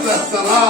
həsrətsən ha.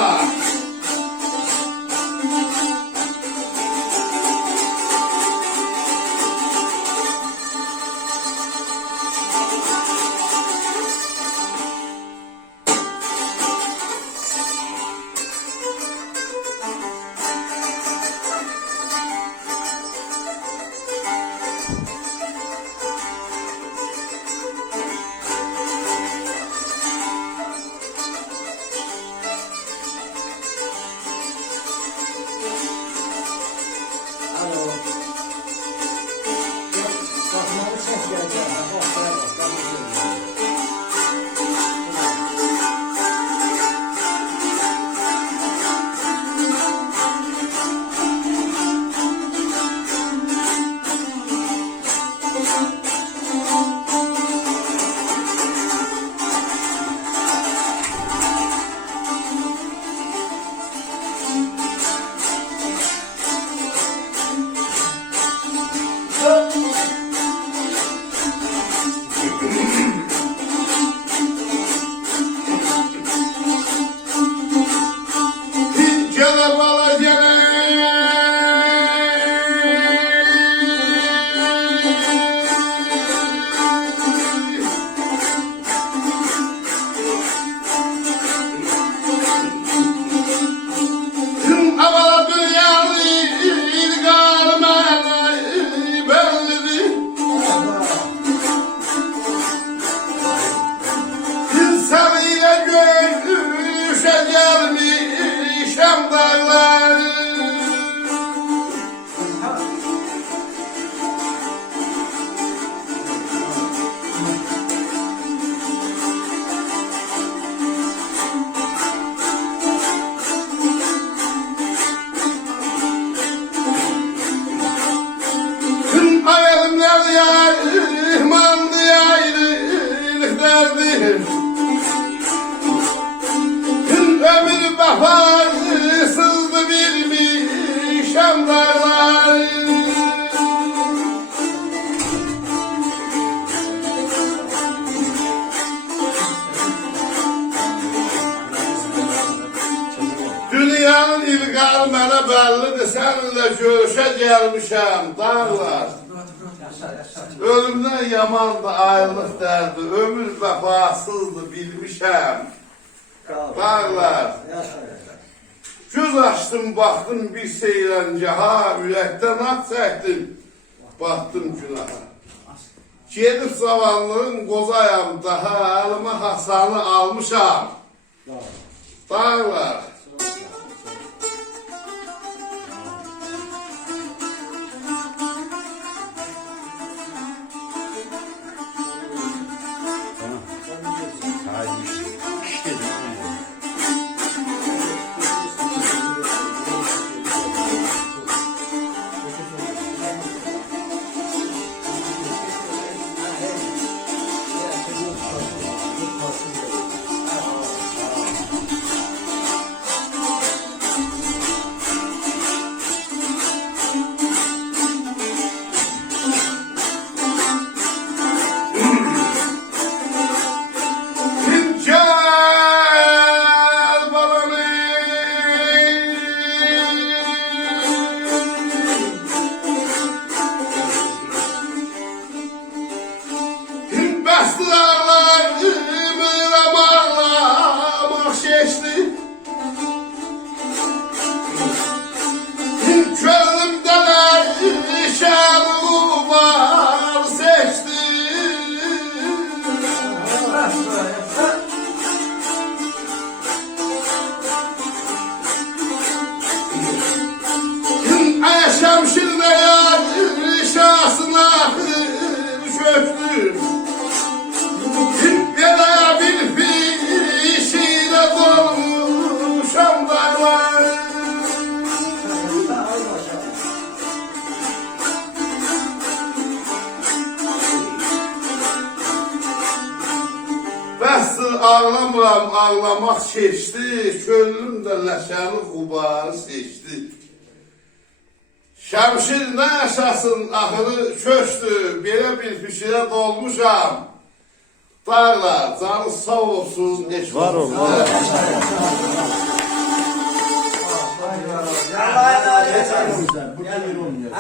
Ömür vefasızdı bilmişem dağlar. Dünyanın ilqarı mənə bəllidir, səninlə görüşə gəlmişəm dağlar. Ölümdən yamandı ayrılıq dərdi, ömür vefasızdı bilmişəm dağlar. Göz açdım, baxdım bir seyrəncaha, ürəkdən at çəkdim, batdım günaha. Gedib zavallığın qozayam daha, əlimə Hasanı almışam dağlar. Ağlamıram, ağlamak seçti, könlüm de leşeni kubarı seçti. Şəmşir nə yaşasın, axırı köşdü, belə bir fikirə dolmuşam Dağlar, canı sağ olsun. Var ol, var ol. Allah Allah. Burada yer olmuyor.